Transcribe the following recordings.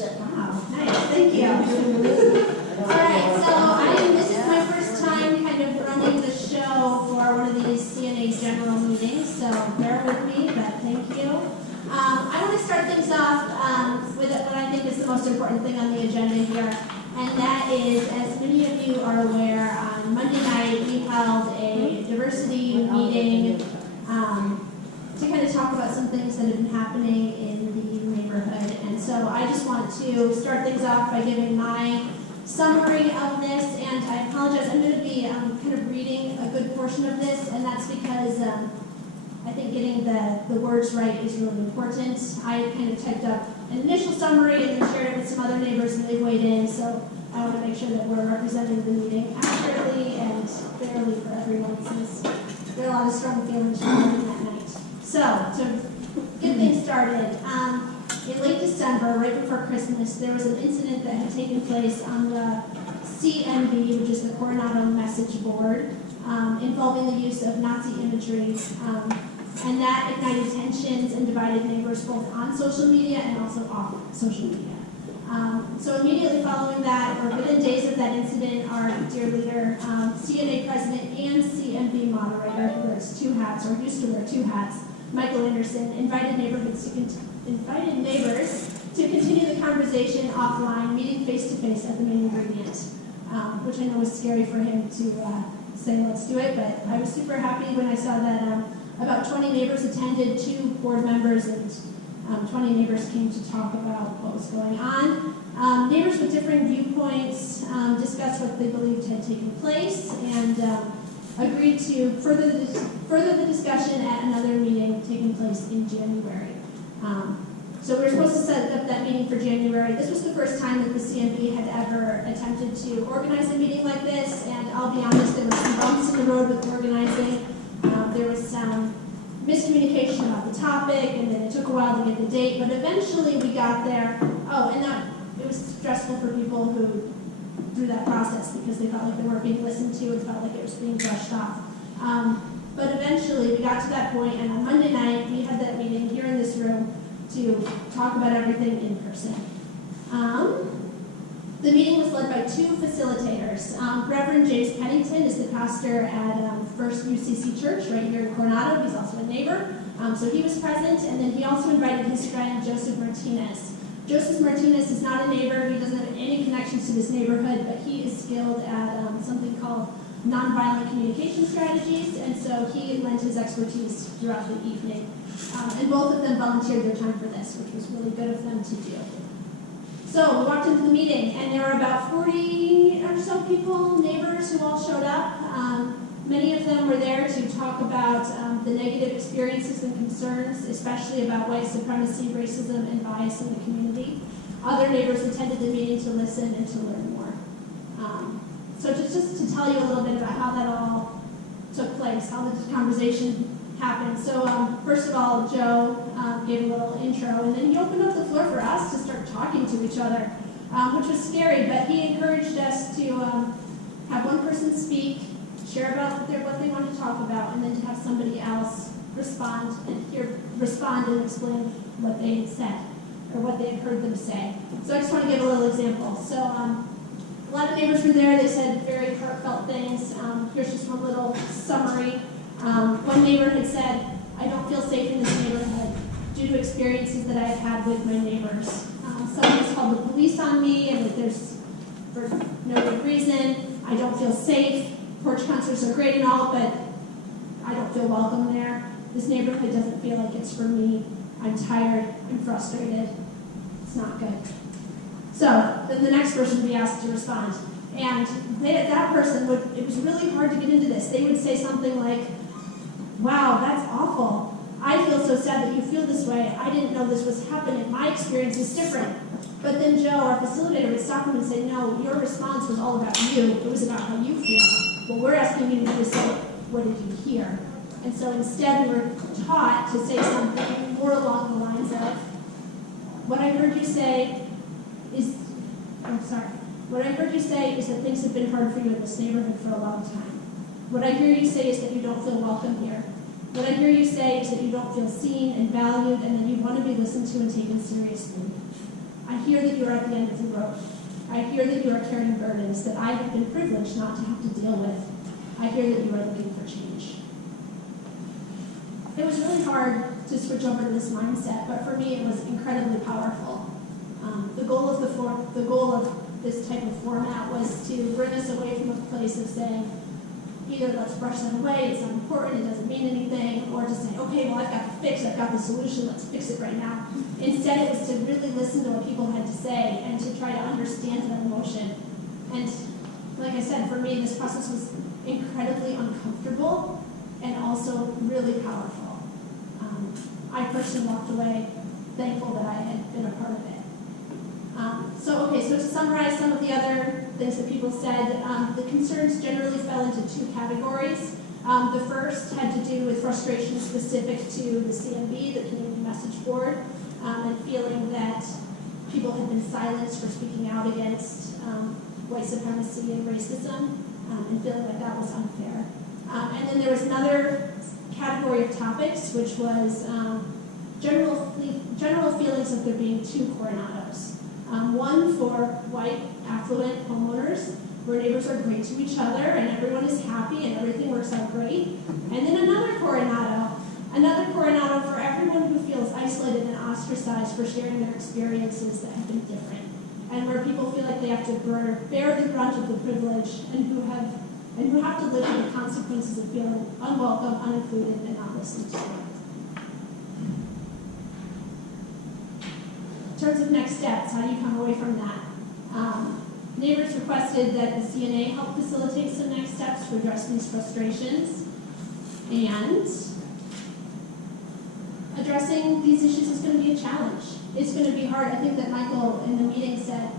Wow, nice, thank you. All right, so this is my first time kind of running the show for one of these CNA general meetings, so bear with me, but thank you. I want to start things off with what I think is the most important thing on the agenda here, and that is, as many of you are aware, on Monday night we held a diversity meeting to kind of talk about some things that have been happening in the neighborhood. And so I just want to start things off by giving my summary of this, and I apologize, I'm going to be kind of reading a good portion of this, and that's because I think getting the words right is really important. I kind of typed up an initial summary and then shared it with some other neighbors, and they weighed in, so I want to make sure that we're representing the meeting accurately and fairly for everyone, since there are a lot of strong feelings from that night. So, to get things started, in late December, right before Christmas, there was an incident that had taken place on the CMB, which is the Coronado Message Board, involving the use of Nazi imagery, and that ignited tensions and divided neighbors both on social media and also off social media. So immediately following that, or within days of that incident, our dear leader, CNA president and CMB moderator, who wears two hats, or used to wear two hats, Michael Anderson, invited neighbors to continue the conversation offline, meeting face-to-face at the main ingredient, which I know was scary for him to say, let's do it, but I was super happy when I saw that about 20 neighbors attended, 2 board members, and 20 neighbors came to talk about what was going on. Neighbors with differing viewpoints discussed what they believed had taken place, and agreed to further the discussion at another meeting taking place in January. So we were supposed to set up that meeting for January. This was the first time that the CMB had ever attempted to organize a meeting like this, and I'll be honest, there were some bumps in the road with organizing. There was some miscommunication about the topic, and then it took a while to get the date, but eventually we got there. Oh, and it was stressful for people who through that process because they felt like they weren't being listened to and felt like it was being brushed off. But eventually we got to that point, and on Monday night we had that meeting here in this room to talk about everything in person. The meeting was led by 2 facilitators. Reverend James Pennington is the pastor at First UCC Church right here in Coronado. He's also a neighbor, so he was present, and then he also invited his friend Joseph Martinez. Joseph Martinez is not a neighbor. He doesn't have any connections to this neighborhood, but he is skilled at something called nonviolent communication strategies, and so he lent his expertise throughout the evening. And both of them volunteered their time for this, which was really good of them to do. So we walked into the meeting, and there were about 40 or so people, neighbors, who all showed up. Many of them were there to talk about the negative experiences and concerns, especially about white supremacy, racism, and bias in the community. Other neighbors attended the meeting to listen and to learn more. So just to tell you a little bit about how that all took place, how the conversation happened. So first of all, Joe gave a little intro, and then he opened up the floor for us to start talking to each other, which was scary, but he encouraged us to have one person speak, share about what they wanted to talk about, and then to have somebody else respond and explain what they had said, or what they had heard them say. So I just want to give a little example. So a lot of neighbors were there. They said very heartfelt things. Here's just one little summary. One neighbor had said, I don't feel safe in this neighborhood due to experiences that I've had with my neighbors. Somebody's called the police on me, and that there's, for no good reason, I don't feel safe. Porch concerts are great and all, but I don't feel welcome there. This neighborhood doesn't feel like it's for me. I'm tired. I'm frustrated. It's not good. So then the next person would be asked to respond. And that person it was really hard to get into this. They would say something like, wow, that's awful. I feel so sad that you feel this way. I didn't know this was happening. My experience is different. But then Joe, our facilitator, would stop him and say, no, your response was all about you. It was about how you feel. What we're asking you to do is say, what did you hear? And so instead we were taught to say something more along the lines of, what I heard you say is that things have been hard for you in this neighborhood for a long time. What I hear you say is that you don't feel welcome here. What I hear you say is that you don't feel seen and valued, and that you want to be listened to and taken seriously. I hear that you are at the end of the road. I hear that you are carrying burdens that I have been privileged not to have to deal with. I hear that you are looking for change. It was really hard to switch over to this mindset, but for me it was incredibly powerful. The goal of this type of format was to bring us away from a place of saying, either let's brush that away, it's not important, it doesn't mean anything, or to say, okay, well I've got the fix, I've got the solution, let's fix it right now. Instead it was to really listen to what people had to say and to try to understand their emotion. And like I said, for me this process was incredibly uncomfortable and also really powerful. I personally walked away thankful that I had been a part of it. So to summarize some of the other things that people said, the concerns generally fell into two categories. The first had to do with frustration specific to the CMB, the Community Message Board, and feeling that people had been silenced for speaking out against white supremacy and racism, and feeling like that was unfair. And then there was another category of topics, which was general feelings of there being two Coronados. One for white, affluent homeowners, where neighbors are great to each other and everyone is happy and everything works out great. And then another Coronado for everyone who feels isolated and ostracized for sharing their experiences that have been different, and where people feel like they have to bear the brunt of the privilege and who have to live with the consequences of feeling unwelcome, unincluded, and not listened to. In terms of next steps, how do you come away from that? Neighbors requested that the CNA help facilitate some next steps to address these frustrations, and addressing these issues is going to be a challenge. It's going to be hard. I think that Michael in the meeting said,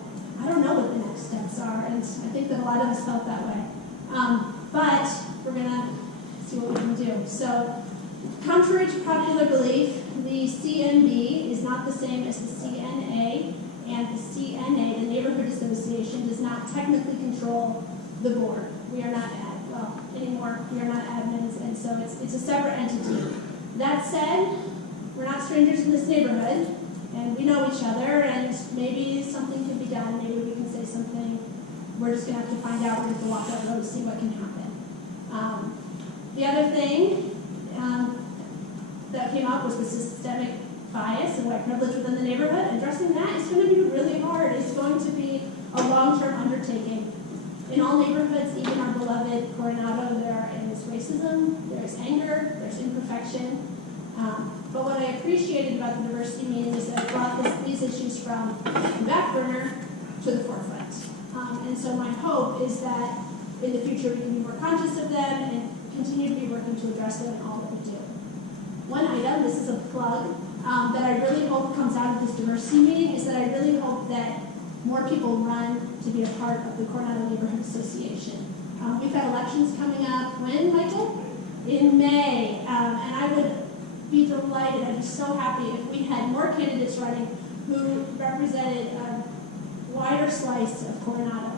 I don't know what the next steps are, and I think that a lot of us felt that way. But we're going to see what we can do. So, contrary to popular belief, the CNB is not the same as the CNA, and the CNA, the Neighborhood Association, does not technically control the board. We are not anymore. We are not admins, and so it's a separate entity. That said, we're not strangers in this neighborhood, and we know each other, and maybe something can be done. Maybe we can say something. We're just going to have to find out. We're going to have to walk that road, see what can happen. The other thing that came up was the systemic bias and white privilege within the neighborhood. Addressing that is going to be really hard. It's going to be a long-term undertaking. In all neighborhoods, even our beloved Coronado, there is racism, there's anger, there's imperfection. But what I appreciated about the diversity meeting is that it brought these issues from the back burner to the forefront. And so my hope is that in the future we can be more conscious of them and continue to be working to address them in all that we do. One item, this is a plug, that I really hope comes out of this diversity meeting is that I really hope that more people run to be a part of the Coronado Neighborhood Association. We've got elections coming up. When, Michael? In May. And I would be delighted, I'd be so happy if we had more candidates running who represented a wider slice of Coronado.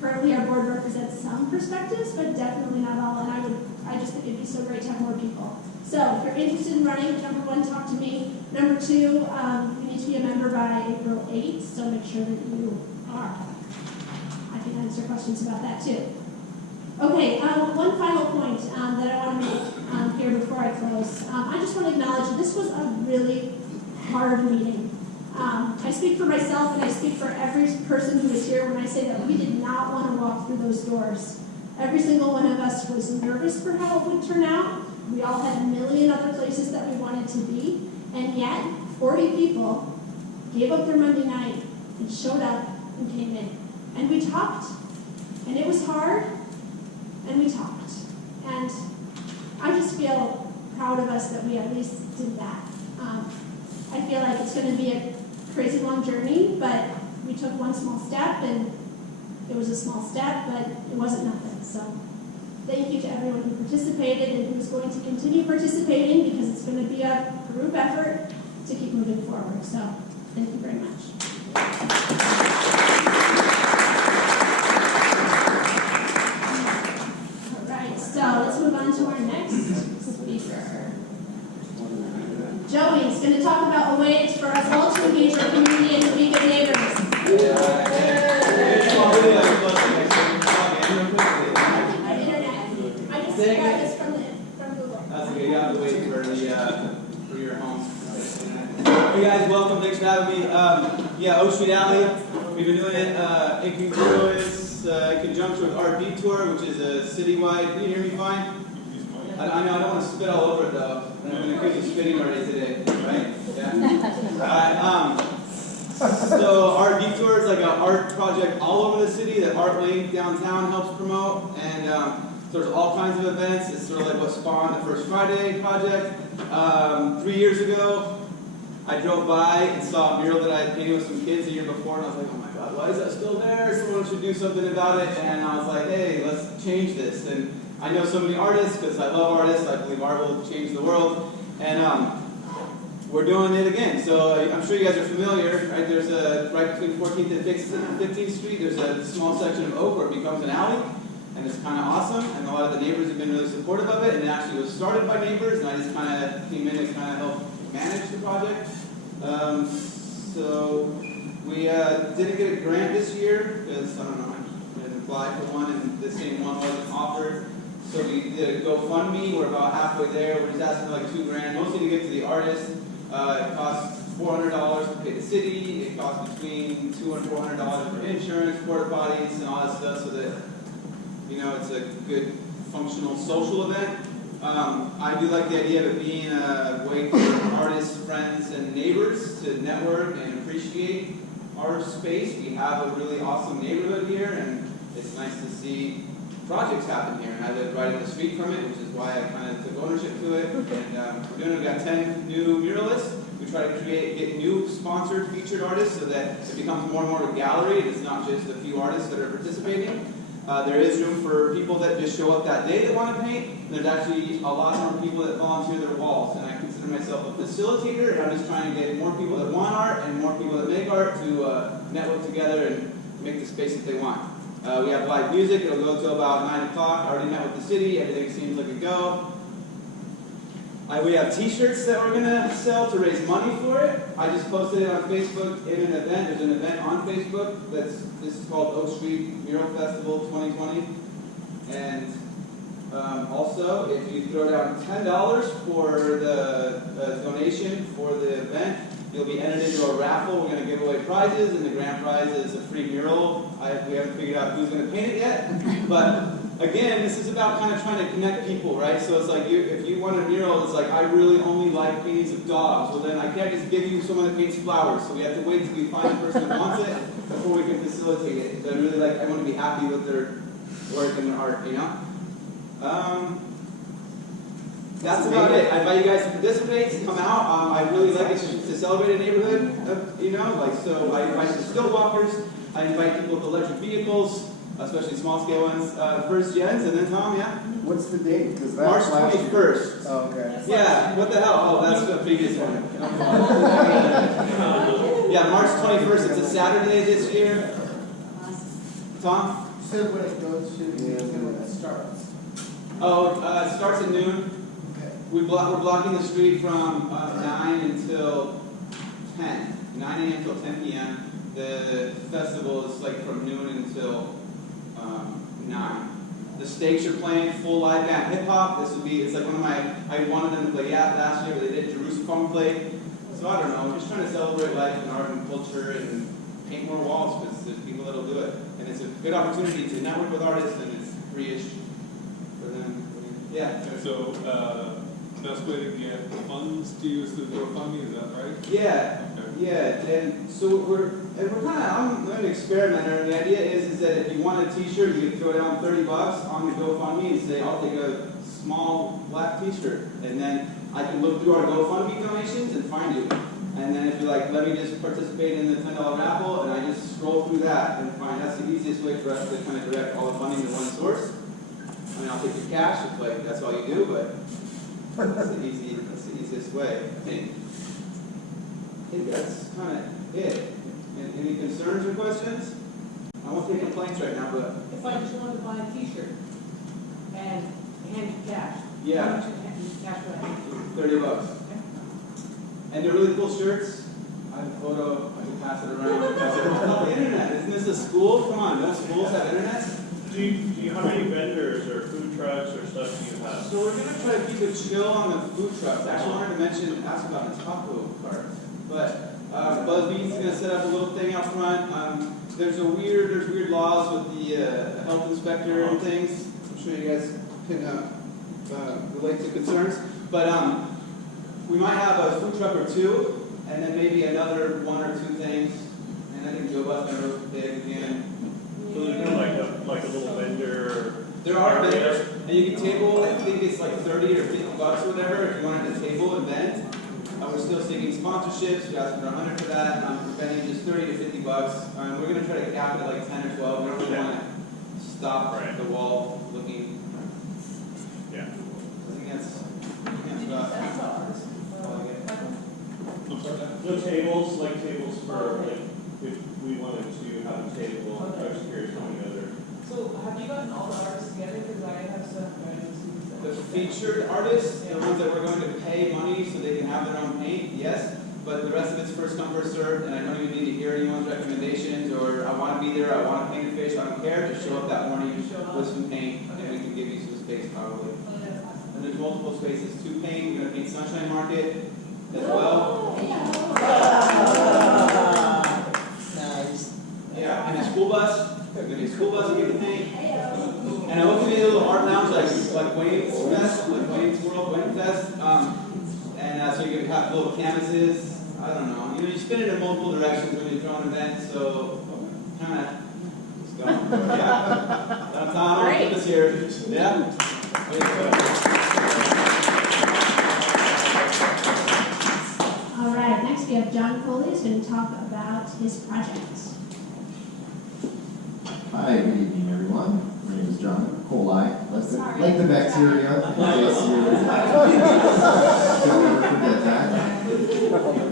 Currently our board represents some perspectives, but definitely not all, and I just think it'd be so great to have more people. So if you're interested in running, number one, talk to me. Number two, we need to be a member by April 8th, so make sure that you are. I can answer questions about that too. Okay, one final point that I want to make here before I close. I just want to acknowledge that this was a really hard meeting. I speak for myself and I speak for every person who is here when I say that we did not want to walk through those doors. Every single one of us was nervous for how it would turn out. We all had a million other places that we wanted to be, and yet 40 people gave up their Monday night and showed up and came in. And we talked, and it was hard, and we talked. And I just feel proud of us that we at least did that. I feel like it's going to be a crazy long journey, but we took one small step, and it was a small step, but it wasn't nothing. So thank you to everyone who participated and who's going to continue participating, because it's going to be a group effort to keep moving forward. So thank you very much. All right, so let's move on to our next speaker. Joey. going to talk about ways for us all to engage our community and to be good neighbors. I just got this from Google. That's okay. You have to wait for your home. Hey guys, welcome. Thanks for having me. Oak Street Alley. We've been doing it in conjunction with Art Detour, which is a citywide. Can you hear me fine? I know I don't want to spit all over it though. I'm going to accuse of spitting already today, right? Yeah. All right. So Art Detour is like an art project all over the city that Art Lane downtown helps promote, and so there's all kinds of events. It's sort of like what spawned the First Friday project. 3 years ago, I drove by and saw a mural that I had painted with some kids the year before, and I was like, oh my God, why is that still there? Someone should do something about it. And I was like, hey, let's change this. And I know so many artists because I love artists. I believe art will change the world. And we're doing it again. So I'm sure you guys are familiar, right? There's right between 14th and 15th Street, there's a small section of Oak where it becomes an alley. And it's kind of awesome, and a lot of the neighbors have been really supportive of it, and it actually was started by neighbors, and I just kind of came in and kind of helped manage the project. So we didn't get a grant this year, because, I don't know, I didn't apply for one, and the same one wasn't offered. So we did a GoFundMe, we're about halfway there, we're just asking for like $2 grand, mostly to get to the artist. It costs $400 to pay the city, it costs between $200 and $400 for insurance, porta potties, and all that stuff, so that it's a good, functional social event. I do like the idea of it being a way for artists, friends, and neighbors to network and appreciate our space. We have a really awesome neighborhood here, and it's nice to see projects happen here. And I live right up the street from it, which is why I kind of took ownership to it. And we've got 10 new muralists. We try to get new sponsored, featured artists so that it becomes more and more of a gallery. It's not just a few artists that are participating. There is room for people that just show up that day that want to paint. And there's actually a lot more people that volunteer their walls. And I consider myself a facilitator, and I'm just trying to get more people that want art and more people that make art to network together and make the space that they want. We have live music. It'll go till about 9 o'clock. I already met with the city. Everything seems like a go. We have t-shirts that we're going to sell to raise money for it. I just posted it on Facebook in an event. There's an event on Facebook this is called Oak Street Mural Festival 2020. And also, if you throw down $10 for the donation for the event, you'll be entered into a raffle. We're going to give away prizes, and the grand prize is a free mural. We haven't figured out who's going to paint it yet, but again, this is about kind of trying to connect people, right? So it's like, if you want a mural, it's like, I really only like paintings of dogs. Well, then I can't just give you someone that paints flowers. So we have to wait till we find the person that wants it before we can facilitate it. So I want to be happy with their work and their art, That's about it. I invite you guys to participate, to come out. I really like it to celebrate a neighborhood, so I invite the still walkers. I invite people with electric vehicles, especially small-scale ones, first gens, and then Tom, yeah? What's the date? Because March 21st. Oh, okay. Yeah, what the hell? Oh, that's the previous one. Yeah, March 21st. It's a Saturday this year. Tom? You said when it goes to, when it starts. Oh, it starts at noon. Okay. We're blocking the street from 9 until 10. 9 a.m. until 10 p.m. The festival is like from noon until 9. The stakes are playing full live band hip hop. It's like I wanted them to play last year, but they did Jerusalem play. So I don't know, I'm just trying to celebrate life and art and culture and paint more walls because there's people that'll do it. And it's a good opportunity to network with artists, and it's free-ish for them. Yeah. So, best way to get funds to use the GoFundMe, is that right? Yeah. Okay. Yeah, and so I'm an experimenter, and the idea is that if you want a t-shirt, you can throw down $30 on the GoFundMe and say, I'll take a small black t-shirt, and then I can look through our GoFundMe donations and find you. And then if you're like, let me just participate in the $10 raffle, and I just scroll through that and find that's the easiest way for us to kind of direct all the funding to one source. I mean, I'll take your cash if like that's all you do, but that's the easiest way. I think that's kind of it. Any concerns or questions? I won't take complaints right now, but If I just wanted to buy a t-shirt and hand you cash. Yeah. How much cash would I have? $30. And they're really cool shirts. I have a photo, I can pass it around. It's on the internet. Isn't this a school? Come on, most schools have internet. How many vendors or food trucks or stuff do you have? So we're gonna try to keep it chill on the food trucks. I actually wanted to ask about the taco cart. But BuzzBeat's gonna set up a little thing out front. There's weird laws with the health inspector and things. I'm sure you guys can relate to concerns. But we might have a food truck or two, and then maybe another one or two things. And I think Joe Bus gonna roast the pig again. So there's no like a little vendor. There are vendors, and you can table. I think it's like $30 or $50 or whatever if you wanted to table and vend. We're still seeking sponsorships. We asked for $100 for that. We're spending just $30 to $50. We're going to try to cap it at like 10 or 12. We don't really want to stop the wall looking. Yeah. I think that's about all I get. No tables, like tables for like if we wanted to have a table. I was curious how many other. So have you gotten all the artists together? Because I have some The featured artists, the ones that we're going to pay money so they can have their own paint, yes. But the rest of it's first come, first served, and I don't even need to hear anyone's recommendations or I want to be there, I want to paint a face, I don't care. Just show up that morning with some paint, and we can give you some space probably. And there's multiple spaces to paint. We're going to paint Sunshine Market as well. Nice. Yeah, and the school bus. We're going to do a school bus to give the paint. And I hope to be a little art lounge like Wayne's Fest, like Wayne's World, Wayne Fest. And so you can have little canvases. I don't know. You spin it in multiple directions when you throw an event, so kind of just go. Yeah. Downtown, I'll put this here. Yeah? All right, next we have John Coley who's going to talk about his project. Hi, good evening, everyone. My name is John Coli. Like the bacteria, in case you don't ever forget that.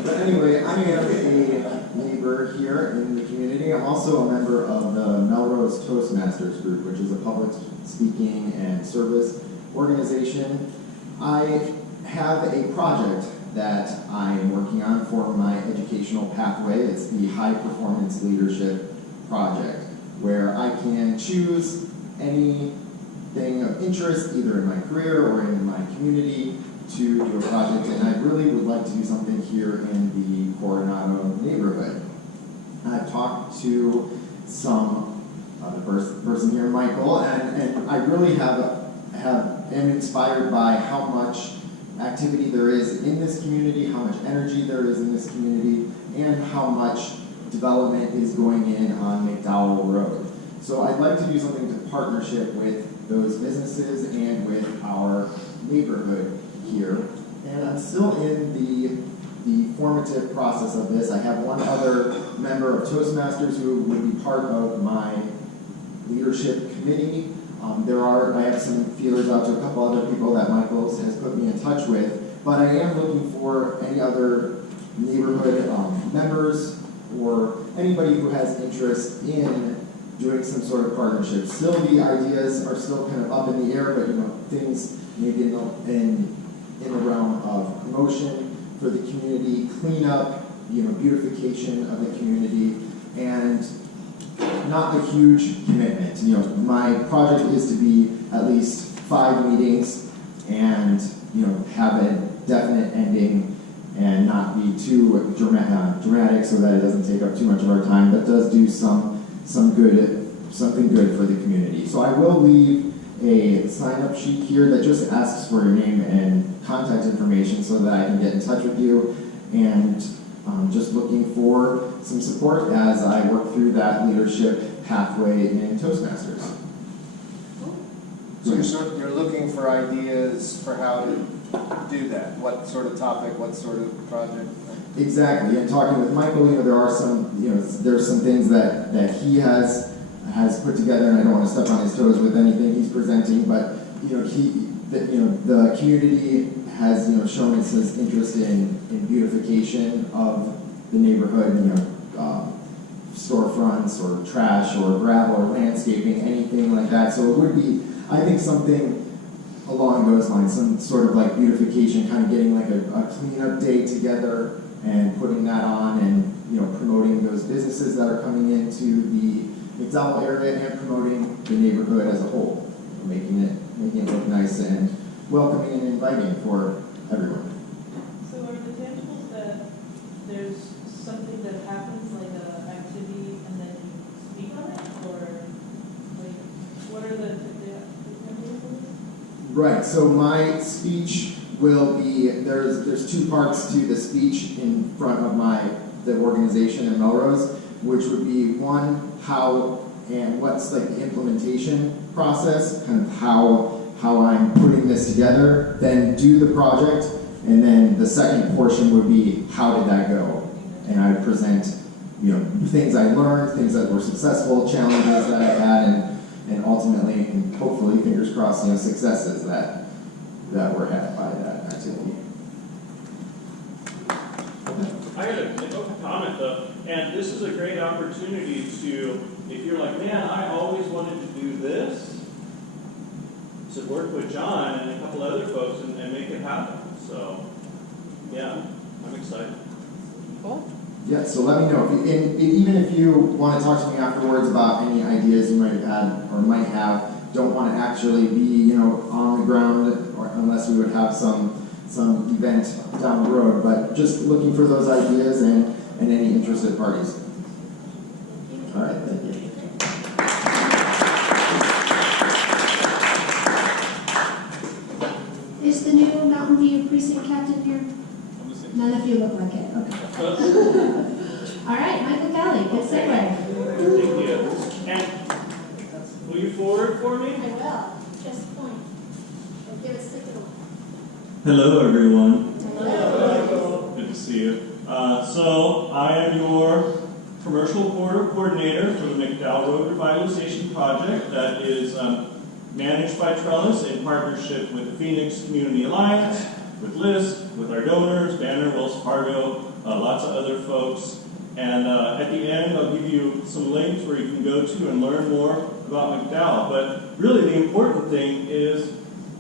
But anyway, I am a neighbor here in the community. I'm also a member of the Melrose Toastmasters group, which is a public speaking and service organization. I have a project that I am working on for my educational pathway. It's the High Performance Leadership Project, where I can choose anything of interest, either in my career or in my community, to do a project. And I really would like to do something here in the Coronado neighborhood. I've talked to some the person here, Michael, and I really am inspired by how much activity there is in this community, how much energy there is in this community, and how much development is going in on McDowell Road. So I'd like to do something to partnership with those businesses and with our neighborhood here. And I'm still in the formative process of this. I have one other member of Toastmasters who would be part of my leadership committee. I have some feelers out to a couple other people that Michael has put me in touch with, but I am looking for any other neighborhood members or anybody who has interest in doing some sort of partnership. Still, the ideas are still kind of up in the air, but things maybe in the realm of promotion for the community, cleanup, beautification of the community, and not a huge commitment. My project is to be at least 5 meetings and have a definite ending and not be too dramatic so that it doesn't take up too much of our time, but does do something good for the community. So I will leave a sign-up sheet here that just asks for your name and contact information so that I can get in touch with you, and just looking for some support as I work through that leadership pathway in Toastmasters. So you're looking for ideas for how to do that? What sort of topic, what sort of project? Exactly, and talking with Michael, there are some, there's some things that he has put together, and I don't want to step on his toes with anything he's presenting, but the community has shown its interest in beautification of the neighborhood, storefronts or trash or gravel or landscaping, anything like that. So it would be, I think, something a along those lines, some sort of like beautification, kind of getting like a cleanup day together and putting that on, and promoting those businesses that are coming into the McDowell area and promoting the neighborhood as a whole, making it look nice and welcoming and inviting for everyone. So are the tangibles that there's something that happens, like an activity, and then you speak on it, or like what are the tangibles? Right, so my speech will be, there's two parts to the speech in front of the organization in Melrose, which would be one, how and what's like the implementation process, kind of how I'm putting this together, then do the project, and then the second portion would be how did that go? And I present, things I learned, things that were successful, challenges that I had, and ultimately, and hopefully, fingers crossed, successes that were had by that activity. I got a comment though, and this is a great opportunity to, if you're like, man, I always wanted to do this, to work with John and a couple other folks and make it happen. So, yeah, I'm excited. Cool. Yeah, so let me know. Even if you want to talk to me afterwards about any ideas you might have had or might have, don't want to actually be, on the ground, or unless we would have some event down the road, but just looking for those ideas and any interested parties. All right, thank you. Is the new Mountain View precinct captain here? I'm the same. None of you look like it. Okay. All right, Michael Kelly, good segue. Thank you. And will you forward for me? I will. Just point. And give a signal. Hello, everyone. Hello. Good to see you. So, I am your commercial corridor coordinator for the McDowell Road Revitalization Project that is managed by Trellis in partnership with the Phoenix Community Alliance, with Liz, with our donors, Banner, Wells Fargo, lots of other folks. And at the end, I'll give you some links where you can go to and learn more about McDowell. But really, the important thing is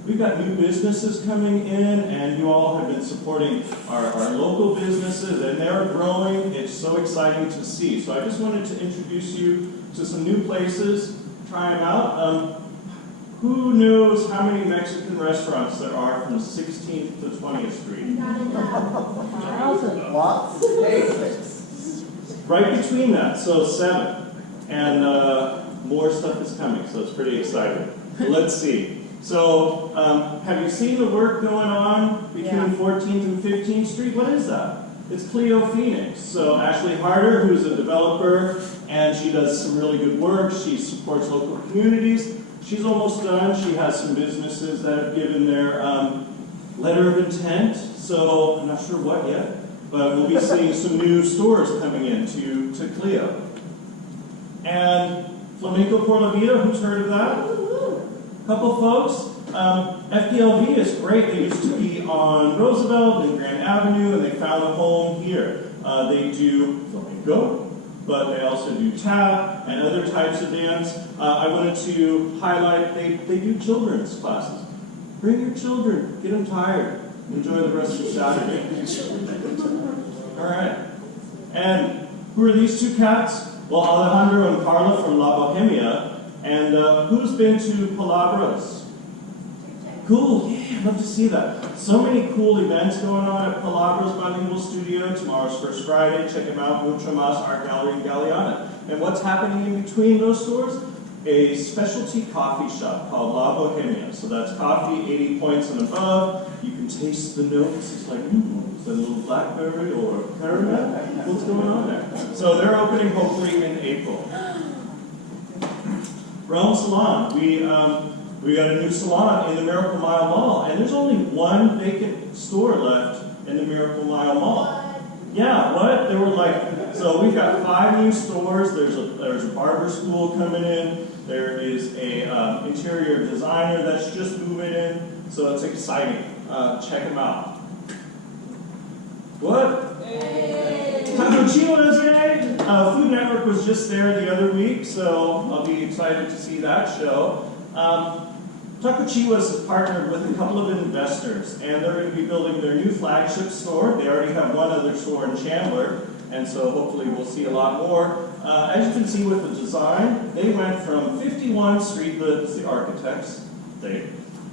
we've got new businesses coming in, and you all have been supporting our local businesses, and they're growing. It's so exciting to see. So I just wanted to introduce you to some new places. Try them out. Who knows how many Mexican restaurants there are from 16th to 20th Street? Not enough. Lots. Right between that, so 7. And more stuff is coming, so it's pretty exciting. Let's see. So, have you seen the work going on between 14th and 15th Street? What is that? It's Clio Phoenix. So Ashley Harder, who's a developer, and she does some really good work. She supports local communities. She's almost done. She has some businesses that have given their letter of intent. So I'm not sure what yet, but we'll be seeing some new stores coming in to Clio. And Flamenco Por La Vida, who's heard of that? Couple folks. FPLV is great. They used to be on Roosevelt and Grand Avenue, and they found a home here. They do flamenco, but they also do tap and other types of dance. I wanted to highlight they do children's classes. Bring your children. Get them tired. Enjoy the rest of Saturday. All right. And who are these two cats? Well, Alejandro and Carla from La Bohemia. And who's been to Palabras? Cool, yeah, I'd love to see that. So many cool events going on at Palabras Bilingual Studio. Tomorrow's First Friday. Check them out, Mucho Mas Art Gallery in Galeana. And what's happening in between those stores? A specialty coffee shop called La Bohemia. So that's coffee, 80 points and above. You can taste the notes. It's like, is that a little blackberry or caramel? What's going on there? So they're opening hopefully in April. Realm Salon. We got a new salon in the Miracle Mile Mall, and there's only one vacant store left in the Miracle Mile Mall. Yeah, what? There were so we've got 5 new stores. There's a barber school coming in. There is a interior designer that's just moving in. So it's exciting. Check them out. What? Taco Chilos, yay! Food Network was just there the other week, so I'll be excited to see that show. Taco Chiwas has partnered with a couple of investors, and they're going to be building their new flagship store. They already have one other store in Chandler, and so hopefully we'll see a lot more. As you can see with the design, they went from 51 Street, the architects,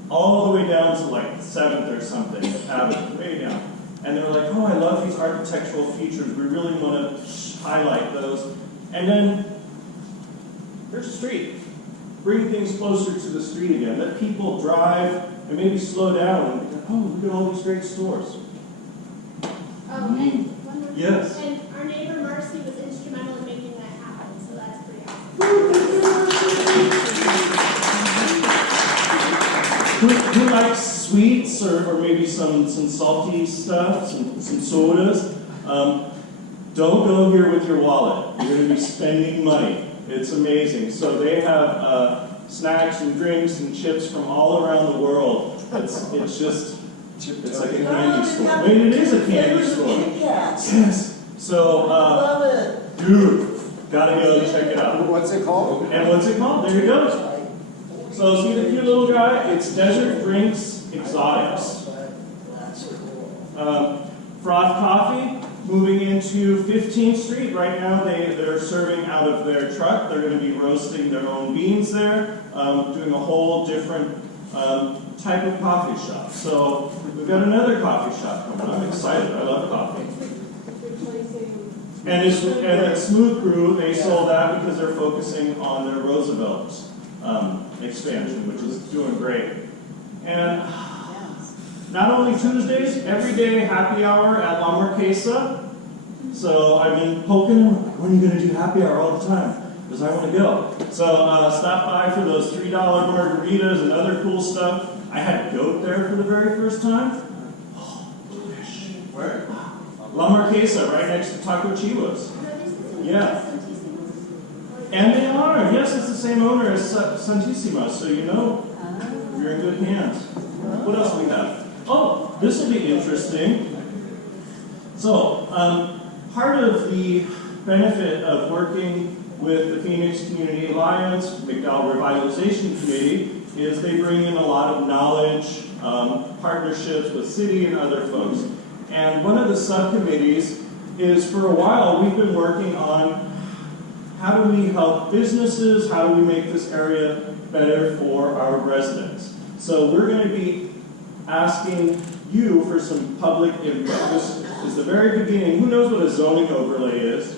all the way down to like 7th or something, Avenue, way down. And they're like, oh, I love these architectural features. We really want to highlight those. And then there's a street. Bring things closer to the street again. Let people drive and maybe slow down and go, oh, look at all these great stores. Oh, and one more. Yes. And our neighbor Marcy was instrumental in making that happen, so that's pretty awesome. Who likes sweets or maybe some salty stuff, some sodas? Don't go here with your wallet. You're going to be spending money. It's amazing. So they have snacks and drinks and chips from all around the world. It's like a candy store. I mean, it is a candy store. Yes. So, Love it. dude, gotta go check it out. What's it called? And what's it called? There you go. So see the cute little guy? It's Desert Drinks Exotics. Froth Coffee, moving into 15th Street. Right now they're serving out of their truck. They're going to be roasting their own beans there, doing a whole different type of coffee shop. So we've got another coffee shop coming. I'm excited. I love coffee. And it's Smooth Brew, they sold that because they're focusing on their Roosevelt expansion, which is doing great. And not only Tuesdays, every day happy hour at La Marquesa. So I've been poking them, like, when are you going to do happy hour all the time? Because I want to go. So stop by for those $3 margaritas and other cool stuff. I had goat there for the very first time. Oh, delish. Where? La Marquesa, right next to Taco Chiwas. Yeah. And they are. Yes, it's the same owner as Santissima, so you know you're in good hands. What else do we have? Oh, this will be interesting. So, part of the benefit of working with the Phoenix Community Alliance, McDowell Revitalization Committee, is they bring in a lot of knowledge, partnerships with city and other folks. And one of the subcommittees is, for a while, we've been working on how do we help businesses, how do we make this area better for our residents. So we're going to be asking you for some public input. This is the very beginning. Who knows what a zoning overlay is?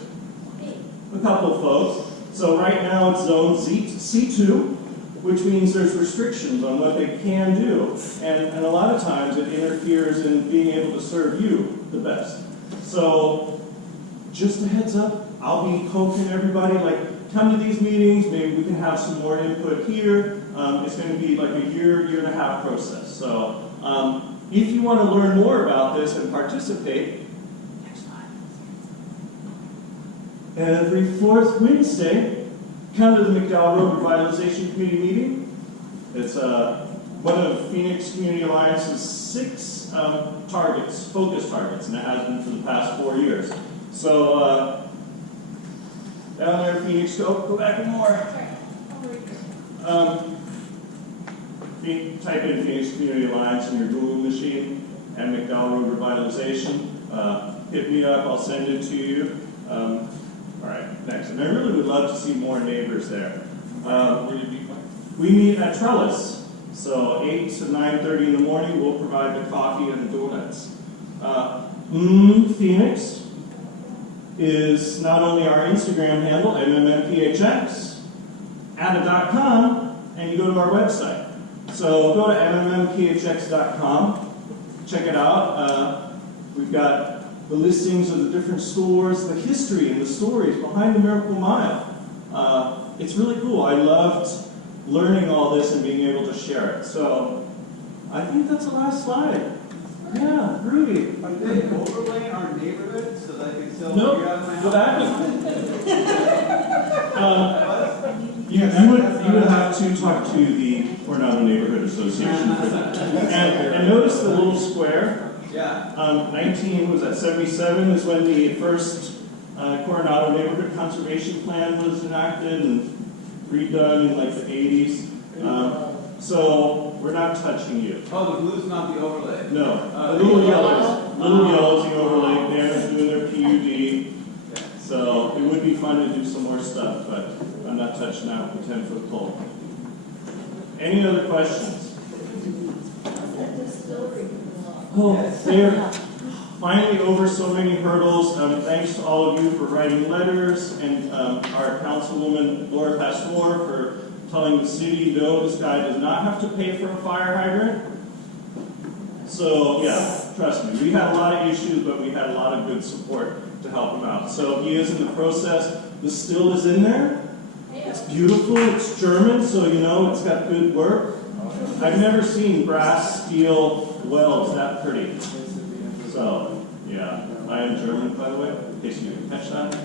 A couple of folks. So right now it's zone C2, which means there's restrictions on what they can do. And a lot of times it interferes in being able to serve you the best. So just a heads up, I'll be poking everybody, like, come to these meetings, maybe we can have some more input here. It's going to be like a year and a half process. So if you want to learn more about this and participate, next time. Every fourth Wednesday, come to the McDowell Road Revitalization Committee meeting. It's one of Phoenix Community Alliance's 6 targets, focus targets, and it has been for the past 4 years. So down there, Phoenix, go back and more. Type in Phoenix Community Alliance in your Google machine and McDowell Road Revitalization. Hit me up, I'll send it to you. All right, next. And I really would love to see more neighbors there. Where do you meet? We meet at Trellis. So 8 to 9:30 in the morning, we'll provide the coffee and the donuts. Phoenix is not only our Instagram handle, MMMPHX, Ada.com, and you go to our website. So go to MMMPHX.com, check it out. We've got the listings of the different stores, the history and the stories behind the Miracle Mile. It's really cool. I loved learning all this and being able to share it. So I think that's the last slide. Yeah, Rudy. Are they overlaying our neighborhood so that I can still Nope. figure out my house? What happened? You would have to talk to the Coronado Neighborhood Association for that. And notice the little square. Yeah. 77 is when the first Coronado Neighborhood Conservation Plan was enacted and redone in like the 80s. So we're not touching you. Oh, the blue's not the overlay. No, the little yellows, the overlay, they're doing their PUD. So it would be fun to do some more stuff, but I'm not touching that with a 10-foot pole. Any other questions? Oh, they're finally over so many hurdles. Thanks to all of you for writing letters, and our councilwoman Laura Pastor for telling the city, no, this guy does not have to pay for a fire hydrant. So yeah, trust me, we had a lot of issues, but we had a lot of good support to help him out. So he is in the process. The still is in there. It's beautiful. It's German, so you know it's got good work. I've never seen brass steel welds that pretty. So yeah, I am German, by the way, in case you didn't catch that.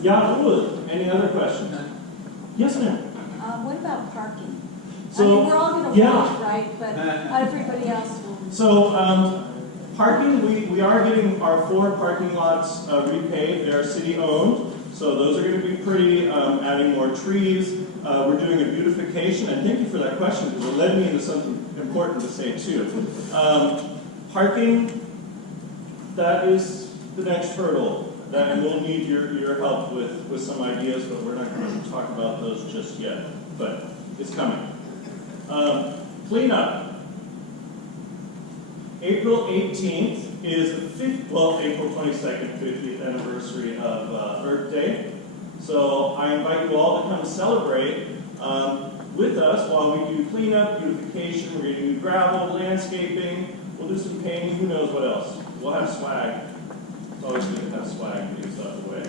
Yeah, good. Any other questions? Yes, ma'am. What about parking? So, I mean, we're all going to vote, right? But everybody else will. So, parking, we are getting our 4 parking lots repaid. They're city-owned, so those are going to be pretty, adding more trees. We're doing a beautification, and thank you for that question, because it led me into something important to say, too. Parking, that is the next hurdle. And we'll need your help with some ideas, but we're not going to talk about those just yet. But it's coming. Cleanup. April 18th is the April 22nd, 50th anniversary of Earth Day. So I invite you all to come celebrate with us while we do cleanup, beautification. We're going to do gravel, landscaping. We'll do some painting. Who knows what else? We'll have swag. It's always good to have swag and give stuff away.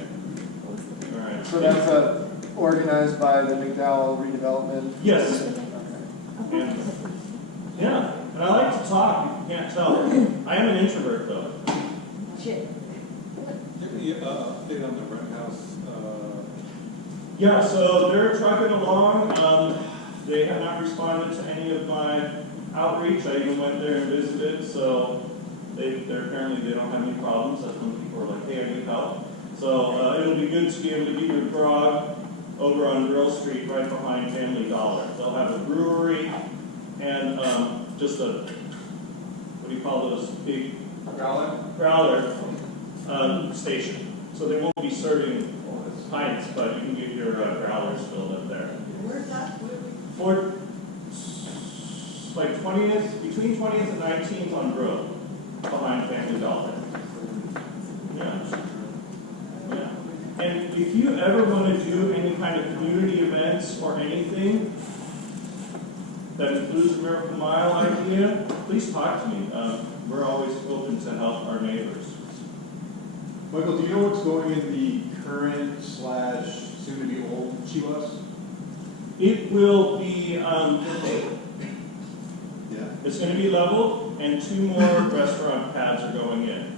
All right. So that's organized by the McDowell redevelopment? Yes. Yeah. And I like to talk, if you can't tell. I am an introvert, though. Shit. Give me an update on the rent house. Yeah, so they're trucking along. They have not responded to any of my outreach. I even went there and visited, so they're apparently they don't have any problems. That's when people are like, hey, I need help. So it'll be good to be able to get your grog over on Grill Street right behind Family Dollar. They'll have a brewery and just a, what do you call those big? Growler station. So they won't be serving pints, but you can get your growlers filled up there. Where's that? For like 20th, between 20th and 19th on Grove, behind Family Dollar. Yeah. Yeah. And if you ever want to do any kind of community events or anything that includes the Miracle Mile idea, please talk to me. We're always open to help our neighbors. Michael, do you know what's going in the current / soon-to-be old Chivas? It will be leveled. Yeah. It's going to be leveled, and 2 more restaurant pads are going in.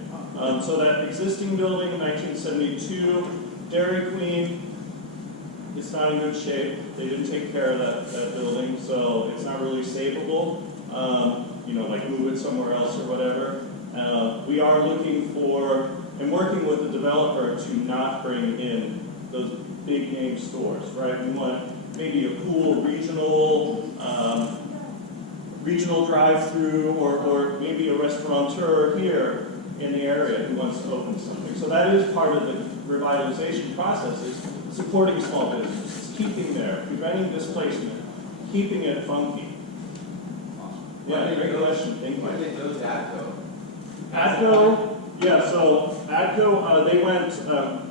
So that existing building, 1972, Dairy Queen, it's not in good shape. They didn't take care of that building, so it's not really savable. Like move it somewhere else or whatever. We are looking for and working with the developer to not bring in those big name stores, right? We want maybe a cool regional drive-through or maybe a restaurateur here in the area who wants to open something. So that is part of the revitalization process, is supporting small businesses, keeping there, preventing displacement, keeping it funky. Yeah, great question. Thank you. Why did they go to ATCO? ATCO, yeah, so ATCO, they went,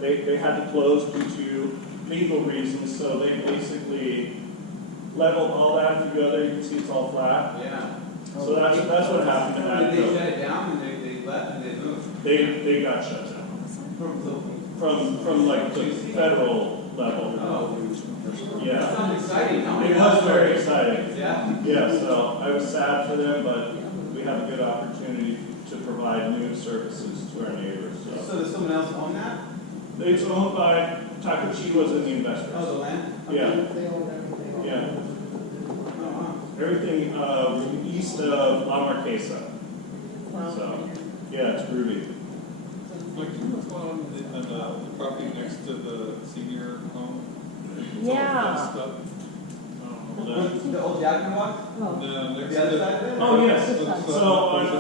they had to close due to legal reasons, so they basically leveled all that together. You can see it's all flat. Yeah. So that's what happened to Did they ATCO. shut it down and they left and they moved? They got shut down from like the federal level. Oh. That Yeah, sounds exciting. How many it was very exciting. Yeah. Yeah, so I was sad for them, but we have a good opportunity to provide new services to our neighbors. So does someone else own that? It's owned by Takachiwas and the investors. Oh, the land? Yeah. They own everything. Yeah, Oh, wow. everything east of La Marquesa. So, yeah, it's groovy. Like, do you know what's going on the property next to the senior home? It's all Yeah. fenced up. done. The old Jackman one? No, next The other to- side of it? Oh, yes. Let's- So on let's-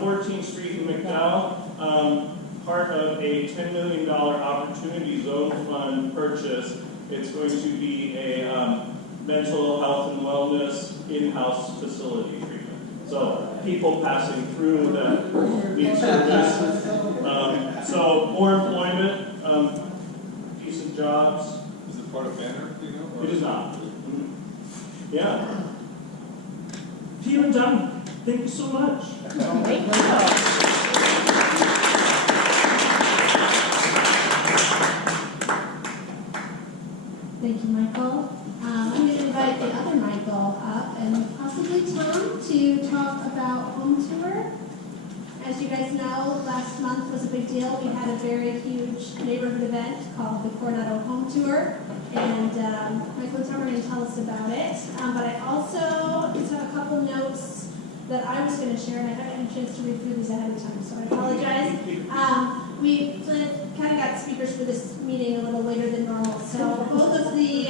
14th Street in McDowell, part of a $10 million Opportunity Zone Fund purchase, it's going to be a mental health and wellness in-house facility treatment. So people passing through that need service. So more employment, decent jobs. Is it part of Banner, do you know? or- It is not. Yeah. Feeling done. Thank you so much. Thank you. Thank you, Michael. I'm going to invite the other Michael up and possibly Tom to talk about Home Tour. As you guys know, last month was a big deal. We had a very huge neighborhood event called the Coronado Home Tour, and Michael and Tom are going to tell us about it. But I also just have a couple notes that I was going to share, and I haven't had a chance to read through these ahead of time, so I apologize. We kind of got speakers for this meeting a little later than normal, so both of the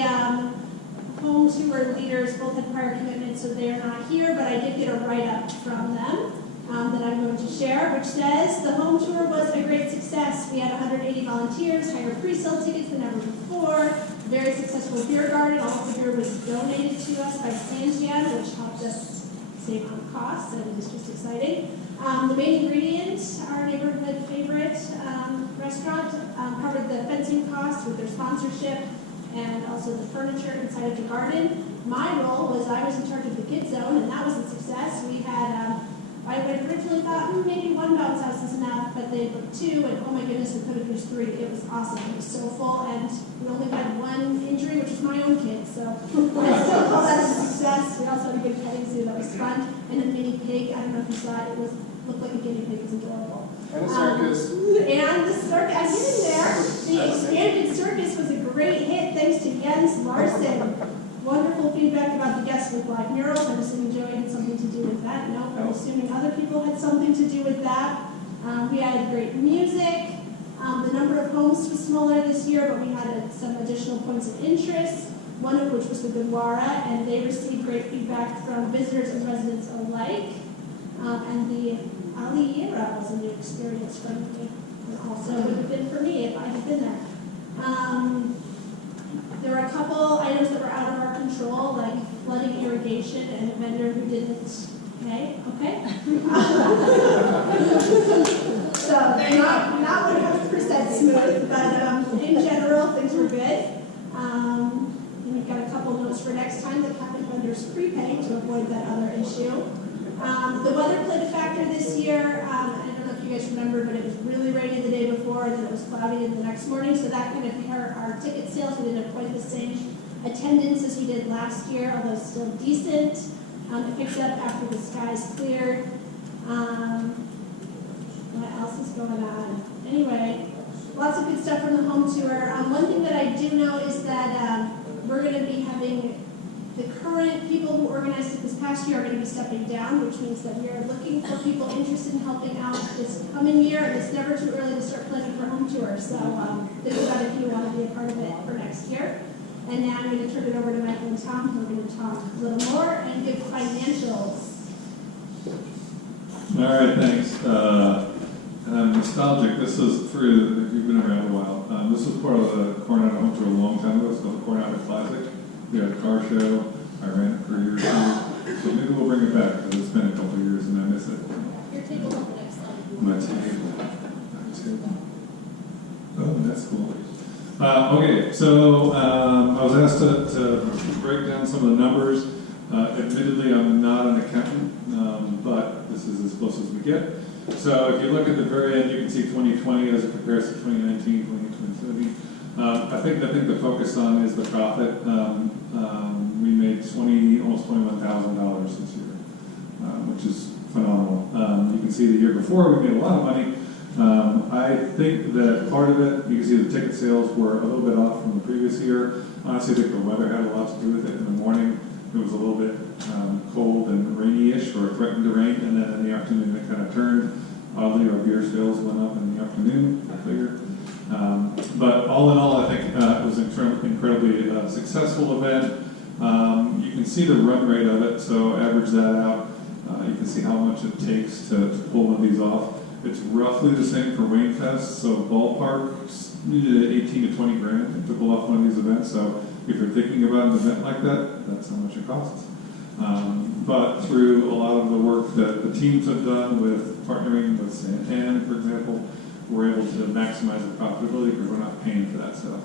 home tour leaders both had prior commitments, so they are not here, but I did get a write-up from them that I'm going to share, which says, the home tour was a great success. We had 180 volunteers, higher pre-sale tickets than ever before, very successful beer garden. All of the beer was donated to us by Santiago, which helped us save on costs, and it was just exciting. The main ingredient, our neighborhood favorite restaurant, covered the fencing costs with their sponsorship and also the furniture inside of the garden. My role was I was in charge of the kids zone, and that was a success. We had, I had originally thought maybe one bounce house is enough, but they booked two, and oh my goodness, we could have used three. It was awesome. It was so full, and we only had one injury, which was my own kid, so I still call that a success. We also had a good petting zoo that was fun, and a mini pig. I don't know if you saw it. It looked like a guinea pig. It was adorable. And a circus. And the circus, I get in there. The expanded circus was a great hit thanks to Jens Larson. Wonderful feedback about the guests with live murals. I'm assuming Joey had something to do with that. No, I'm assuming other people had something to do with that. We had great music. The number of homes was smaller this year, but we had some additional points of interest, one of which was the Gurdwara, and they received great feedback from visitors and residents alike. And the Aliyera was a new experience for me, and also would have been for me if I had been there. There were a couple items that were out of our control, like flooding irrigation and a vendor who didn't pay. Okay. So not 100% smooth, but in general things were good. And we've got a couple notes for next time that happened vendors prepaying to avoid that other issue. The weather played a factor this year. I don't know if you guys remember, but it was really rainy the day before, and then it was cloudy the next morning, so that kind of hurt our ticket sales. We didn't have quite the same attendance as we did last year, although still decent. It picked up after the skies cleared. What else is going on? Anyway, lots of good stuff from the home tour. One thing that I do know is that we're going to be having the current people who organized it this past year are going to be stepping down, which means that we are looking for people interested in helping out this coming year, and it's never too early to start planning for home tours. So think about if you want to be a part of it for next year. And now I'm going to turn it over to Michael and Tom, who are going to talk a little more and give financials. All right, thanks. I'm nostalgic. This is for if you've been around a while. This was part of the Coronado Home Tour a long time ago. It's called the Coronado Classic. We had a car show. I ran it for a year or two. So maybe we'll bring it back because it's been a couple of years and I miss it. Your table on the next slide. My table. Oh, that's cool. Okay, so I was asked to break down some of the numbers. Admittedly, I'm not an accountant, but this is as close as we get. So if you look at the very end, you can see 2020 as it compares to 2019, 2020. I think the focus on is the profit. We made almost $21,000 this year, which is phenomenal. You can see the year before we made a lot of money. I think that part of it, you can see the ticket sales were a little bit off from the previous year. Honestly, I think the weather had a lot to do with it. In the morning, it was a little bit cold and rainy-ish, or threatened to rain, and then in the afternoon it kind of turned. Oddly, our beer sales went up in the afternoon, I figured. But all in all, I think it was an incredibly successful event. You can see the run rate of it, so average that out. You can see how much it takes to pull one of these off. It's roughly the same for Wayne Fest, so ballpark 18 to 20 grand to pull off one of these events. So if you're thinking about an event like that, that's how much it costs. But through a lot of the work that the teams have done with partnering with Santan, for example, we're able to maximize the profitability because we're not paying for that stuff.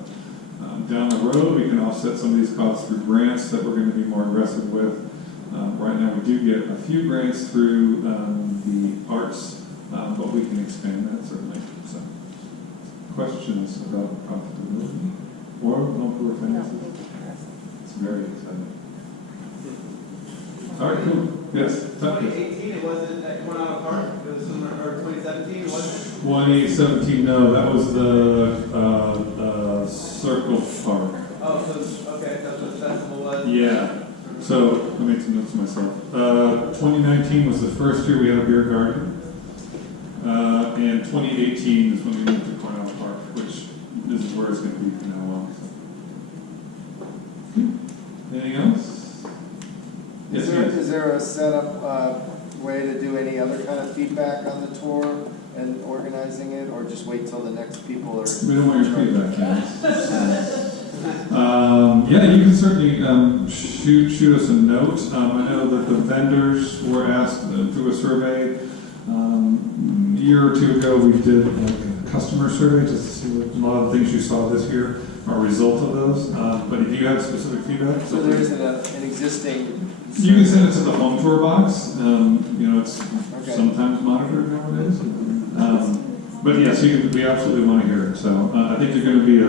Down the road, we can offset some of these costs through grants that we're going to be more aggressive with. Right now, we do get a few grants through the arts, but we can expand that certainly. So, questions about profitability or local finances? It's very exciting. All right, cool. Yes, 2018, it wasn't at Coronado Park. It was somewhere, or 2017, it wasn't. 2017, no, that was the Circle Park. Oh, so okay, that's what the festival was. Yeah. So I made some notes myself. 2019 was the first year we had a beer garden, and 2018 is when we moved to Coronado Park, which is where it's going to be from now on. So. Anything else? Yes, Is there a setup way to do any other kind of feedback on the tour and organizing it, or just wait till the next people are? We don't want your feedback, Janice. Yeah, you can certainly shoot us a note. I know that the vendors were asked through a survey. A year or two ago, we did like a customer survey just to see what a lot of the things you saw this year are a result of those. But if you have specific feedback, So there isn't an existing. you can send it to the home tour box. It's Okay. sometimes monitored nowadays. But yes, we absolutely want to hear it. So I think you're going to be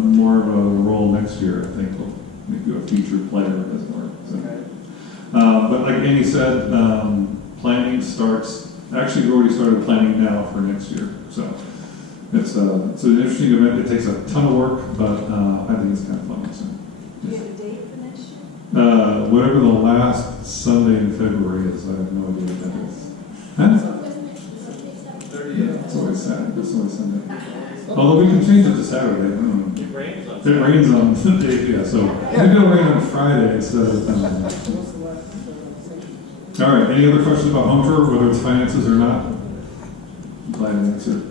more of a role next year. I think we'll make you a featured player, as it were. So. Okay. But like Annie said, planning starts. Actually, we've already started planning now for next year. So it's an interesting event. It takes a ton of work, but I think it's kind of fun. So, Do you have a date for next year? whatever the last Sunday in February is, I have no idea what that is. Huh? It's always Saturday. It's always Sunday. Although we can change it to Saturday. I don't know. It rains on It rains on Sunday, yeah. So maybe it'll rain on Friday instead of. All right. Any other questions about home tour, whether it's finances or not? I'm glad to answer.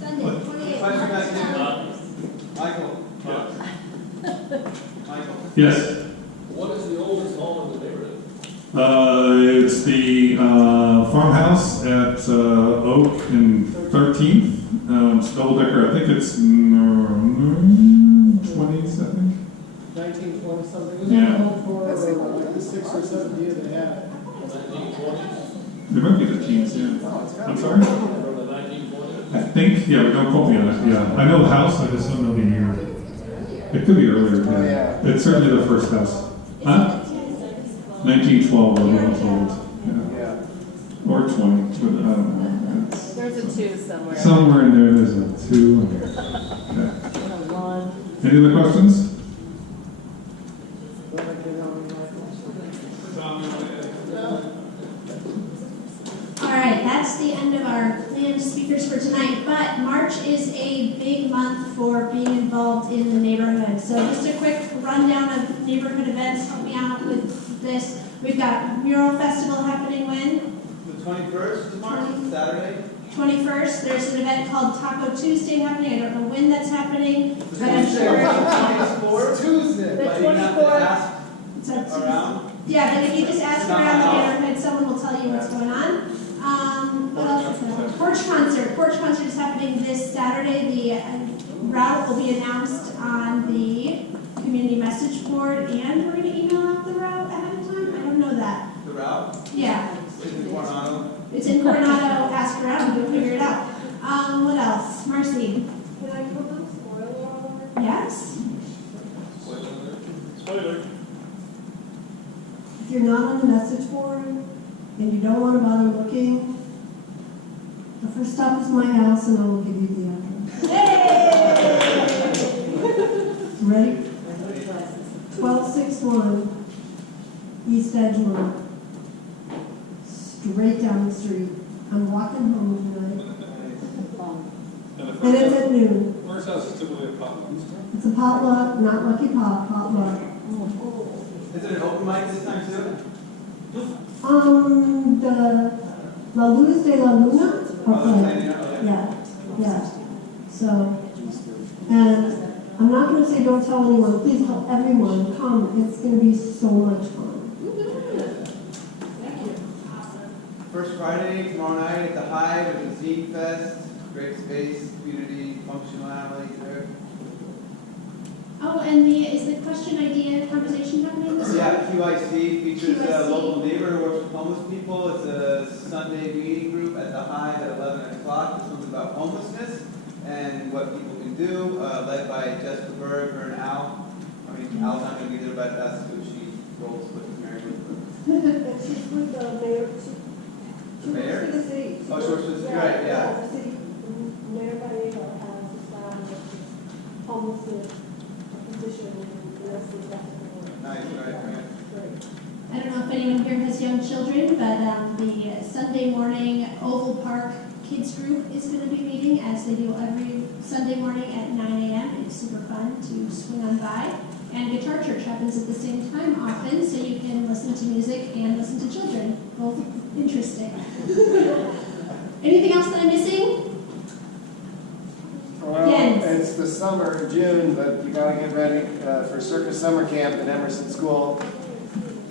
Sunday, 28. Question back March there. 7th. Michael. Michael. Yes. What is the oldest home in the neighborhood? It's the farmhouse at Oak and 13th. It's double decker. I think it's 20s, I think. 1920 something. It was Yeah. on home for like the 6 or 7 years they had it. 1920s? It might be the teens, yeah. I'm sorry? From the 1920s? I think, yeah, don't quote me on that. Yeah. I know the house, I just don't know the year. It could be earlier. Oh, yeah. It's certainly the first house. Huh? 1912 was the most old. Yeah. Yeah. Or 20, but I don't know. It's There's a 2 somewhere. somewhere in there, there's a 2. Okay. And a 1. Any other questions? All right, that's the end of our planned speakers for tonight, but March is a big month for being involved in the neighborhood. So just a quick rundown of neighborhood events, help me out with this. We've got Mural Festival happening when? The 21st of March, Saturday. 21st. There's an event called Taco Tuesday happening. I don't know when that's happening, but I'm Tuesday, sure. 24th. Tuesday. The But you have to 24th. ask It's up to- around. Yeah, but if you just ask Not around the my house. neighborhood, someone will tell you what's going on. What else is there? Porch concert. Porch concert is happening this Saturday. The route will be announced on the community message board, and we're going to email out the route ahead of time. I don't know that. The route Yeah, is in Coronado. it's in Coronado. Ask around. We'll figure it out. What else? Marcy. Can I put a spoiler alert? Yes. Spoiler. If you're not on the message board and you don't want to bother looking, the first stop is my house and I will give you the address. Ready? 1261 East Edgemont. right down the street. I'm walking home tonight, And the and first it's house, at noon. first house is typically a potluck. It's a potluck, not Lucky Pot, potluck. Is it an open mic this time too? The La Luz de la Luna? Oh, Okay. Yeah, yeah. So, and I'm not gonna say don't tell anyone, please tell everyone, come, it's gonna be so much fun. First Friday, tomorrow night at the Hive at the Zine Fest. Great space, community, functionality there. Oh, and is the question idea conversation happening this Yeah, week? QIC features a QIC. local neighbor who works with homeless people. It's a Sunday meeting group at the Hive at 11 o'clock. This one's about homelessness and what people can do, led by Jessica Berg and Al. I mean, Al's not going to be there, but that's who she rolls with, Mary with. And she's with the mayor, The mayor? for the city. Oh, she works for the city, right, yeah. The city, Mayor Gallego has established homelessness position in the rest of the Nice, right. I don't know if anyone here has young children, but the Sunday morning Oval Park Kids Group is going to be meeting as they do every Sunday morning at 9 a.m. It's super fun to swing on by. And Guitar Church happens at the same time often, so you can listen to music and listen to children. Both interesting. Anything else that I'm missing? Well, Yes. it's the summer in June, but you gotta get ready for Circus Summer Camp in Emerson School.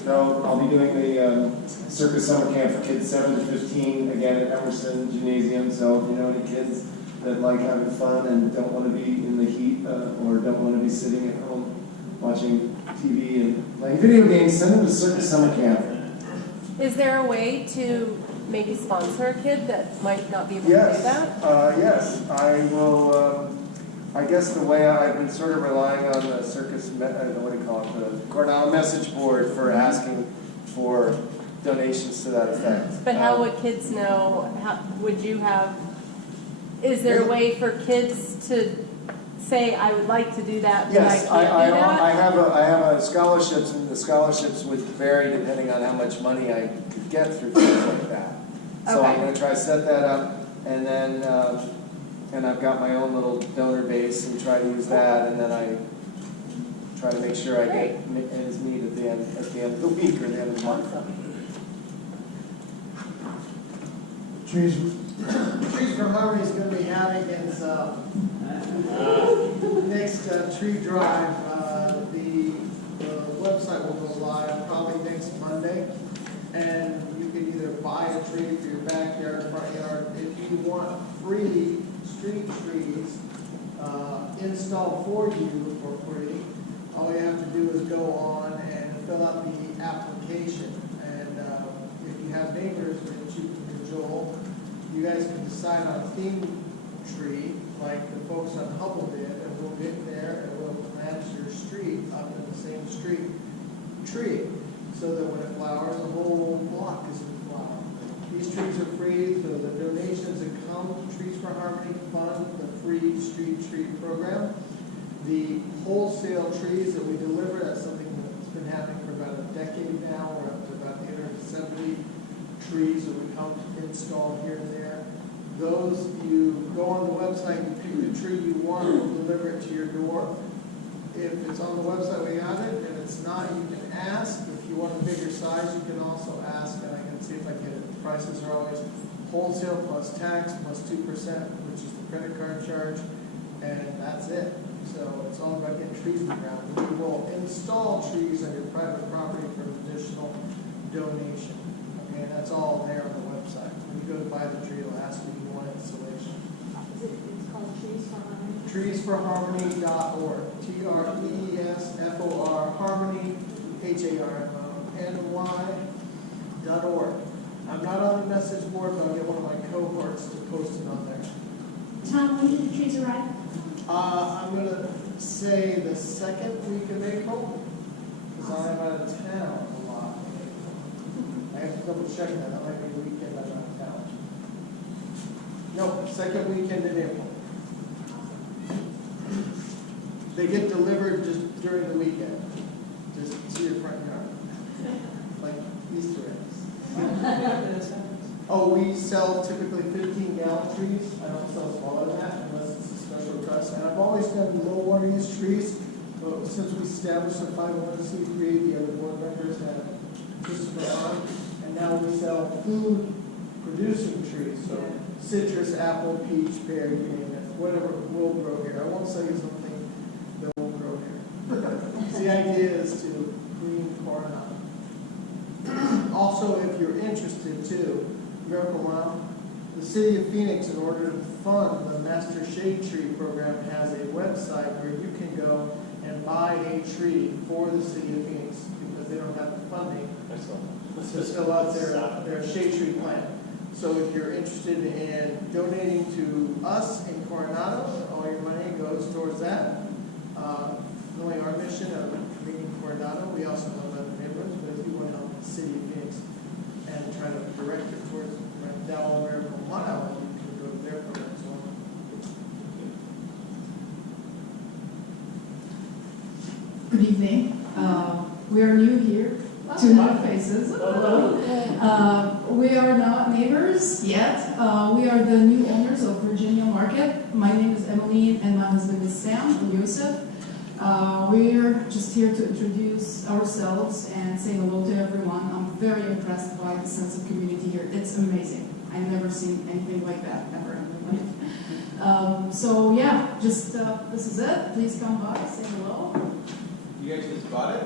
So I'll be doing the Circus Summer Camp for kids 7 to 15, again at Emerson Gymnasium. So if you know any kids that like having fun and don't want to be in the heat or don't want to be sitting at home watching TV and playing video games, send them to Circus Summer Camp. Is there a way to maybe sponsor a kid that might not be able to do Yes, that? yes, I will, I guess the way I've been sort of relying on the circus, what do you call it, the Coronado message board for asking for donations to that effect. But how would kids know, how, would you have, is there a way for kids to say, I would like to do that, but I Yes, can't do that? I have a scholarships, and the scholarships would vary depending on how much money I could get through things like that. So I'm Okay. gonna try to set that up, and then, and I've got my own little donor base and try to use that, and then I try to make sure I get ends meet at the end of the week or the end of the month. Trees for Harmony is going to be having its next tree drive. The website will go live probably next Monday, and you can either buy a tree for your backyard, front yard. If you want free street trees installed for you for free, all you have to do is go on and fill out the application. And if you have neighbors that you can cajole, you guys can decide on a theme tree, like the folks on Hubble did, and we'll get there and we'll plant your street up in the same street tree, so that when it flowers, the whole block is in flower. These trees are free, so the donations that come to Trees for Harmony fund the free street tree program. The wholesale trees that we deliver, that's something that's been happening for about a decade now. We're up to about 870 trees that we come to install here and there. Those, you go on the website, you pick the tree you want, we'll deliver it to your door. If it's on the website, we have it. If it's not, you can ask. If you want a bigger size, you can also ask, and I can see if I get it. The prices are always wholesale plus tax plus 2%, which is the credit card charge, and that's it. So it's all about getting trees in the ground. We will install trees on your private property for an additional donation. Okay, and that's all there on the website. When you go to buy the tree, it'll ask you if you want installation. It's called Trees for Harmony? Treesforharmony.org. TRESFOR Harmony, HARMONY.org. I'm not on the message board, but I'll get one of my cohorts to post it on there. Tom, when did the trees arrive? I'm going to say the second week of April, because I'm out of town a lot in April. I have to double check that. That might be the weekend I'm out of town. No, second weekend in April. They get delivered just during the weekend, just to your front yard, like Easter eggs. Oh, we sell typically 15-gallon trees. I don't sell smaller than that unless it's a special request. And I've always done low water use trees. But since we established the 501c3, the other board members have Christopher on. And now we sell food producing trees. So citrus, apple, peach, berry, you name it, whatever will grow here. I won't sell you something that won't grow here. The idea is to green Coronado. Also, if you're interested too, Miracle Mile, the city of Phoenix, in order to fund the Master Shade Tree program, has a website where you can go and buy a tree for the city of Phoenix because they don't have the funding to fill out their shade tree plan. So if you're interested in donating to us in Coronado, all your money goes towards that. Knowing our mission of greening Coronado, we also have other neighborhoods, but if you want to help the city of Phoenix and try to direct it towards Mandela Miracle Mile, you can go to their program as well. Good evening. We are new here, 2 new faces. We are not neighbors yet. We are the new owners of Virginia Market. My name is Emmeline and my husband is Sam and Yosef. We're just here to introduce ourselves and say hello to everyone. I'm very impressed by the sense of community here. It's amazing. I've never seen anything like that ever in my life. So yeah, just this is it. Please come by, say hello. You guys just bought it?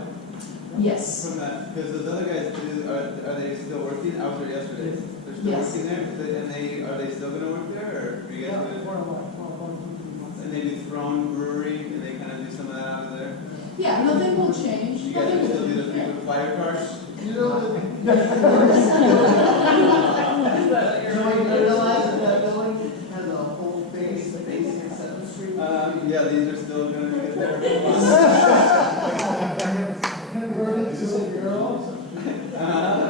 Yes. From that, because those other guys, are they still working? I was there yesterday. They're still Yes. working there, and are they still going to work there, or are you guys going to? And they do Throne Brewery, and they kind of do some of that out of there. Yeah, nothing will change. You guys will still do the frequent flyer cars. You know, you realize that that building has a whole face facing 7th Street? Yeah, these are still going to be there. Converted to a girl.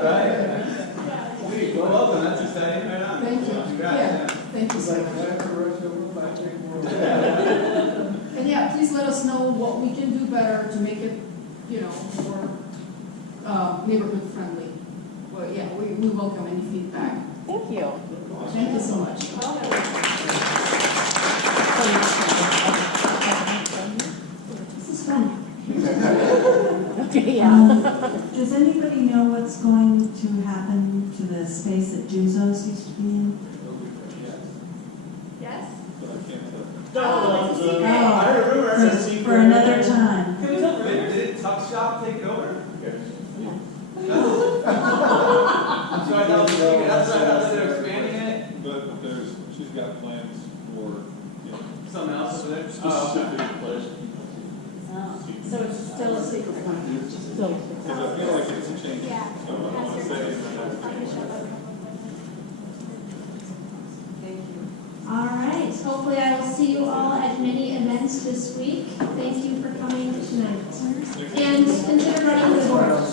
Right. Sweet. Well, welcome. That's exciting. Right on. Thank you. Congrats. Yeah, thank you so much. And yeah, please let us know what we can do better to make it, more neighborhood friendly. Well, yeah, we welcome any feedback. Thank you. Thank you so much. This is fun. Okay, yeah. Does anybody know what's going to happen to the space that Juzo's used to be in? Yes? But I can't I heard a rumor. For another time. Did Tuck Shop take it over? I'm sorry, that was a secret. That's right. They're expanding it. But she's got plans for, Something else over there. specific place. So it's still a secret. Because I feel like it's a change. Yeah. So I don't want to say it's All right. Hopefully I will see you all at many events this week. Thank you for coming tonight. And consider running the board.